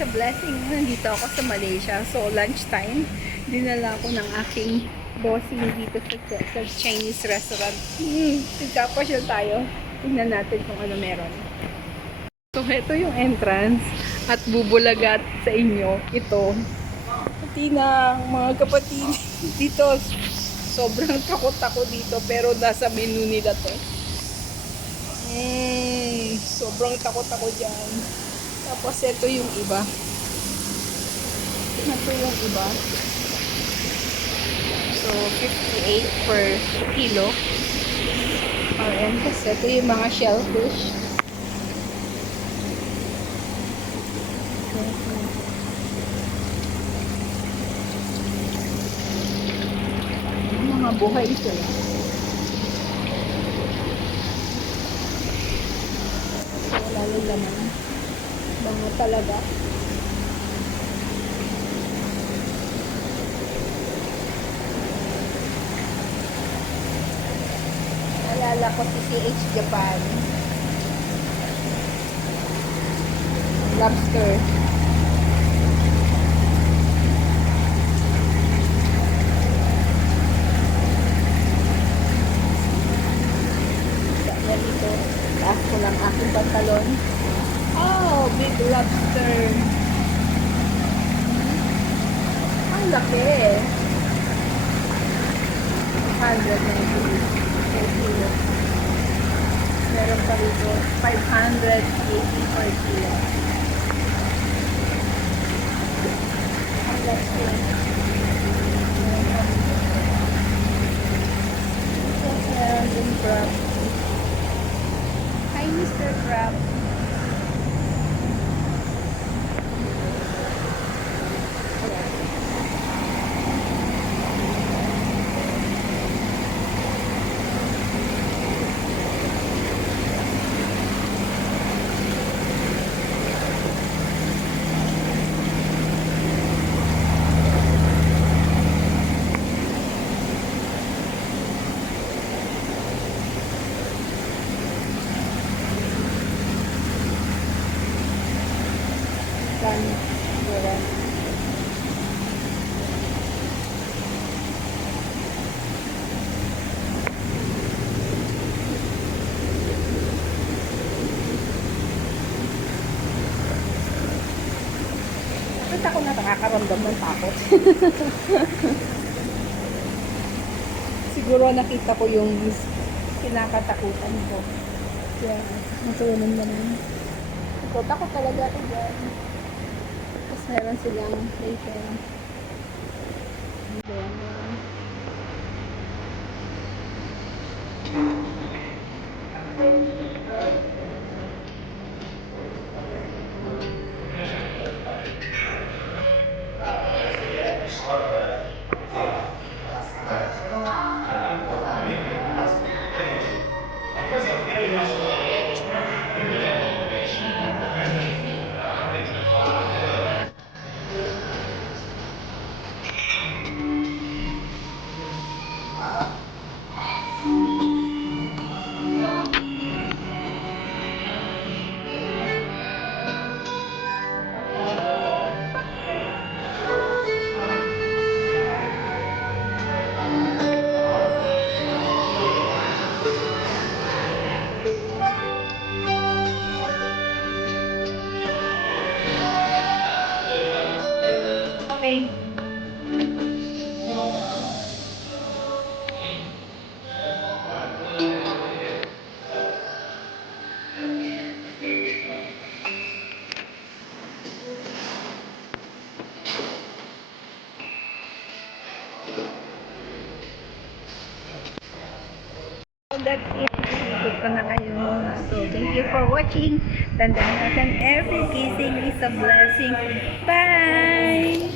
is a blessing. Nandito ako sa Malaysia. So, lunchtime. Dinala ko ng aking bossing dito sa Chinese restaurant. Nagkapasyal tayo. Tingnan natin kung ano meron. So, ito yung entrance. At bubulagat sa inyo. Ito. Pati na mga kapatid dito. Sobrang takot ako dito. Pero nasa menu nila to. Sobrang takot ako dyan. Tapos ito yung iba. Ito yung iba. So, 58 per kilo. Ayan. Tapos ito yung mga shellfish. Mga buhay ito lang. Wala lang naman. Mga talaga. Alala ko si CH Japan. Lobster. Yan ito. Taas ko lang aking pantalon. Oh, big lobster. Ang laki. 190 per kilo. Meron pa rito 580 per kilo. Ang laki. Meron din crab. Hi, Mr. Crab. Bakit ako nakakaramdam ng takot? Siguro nakita ko yung kinakatakutan ko. Yeah, natulonan mo naman. Takot talaga ako dyan. Tapos meron silang bacon. Ayan. Okay. That's it. Ikot ko na kayo. So, thank you for watching. Tandaan natin, every kissing is a blessing. Bye!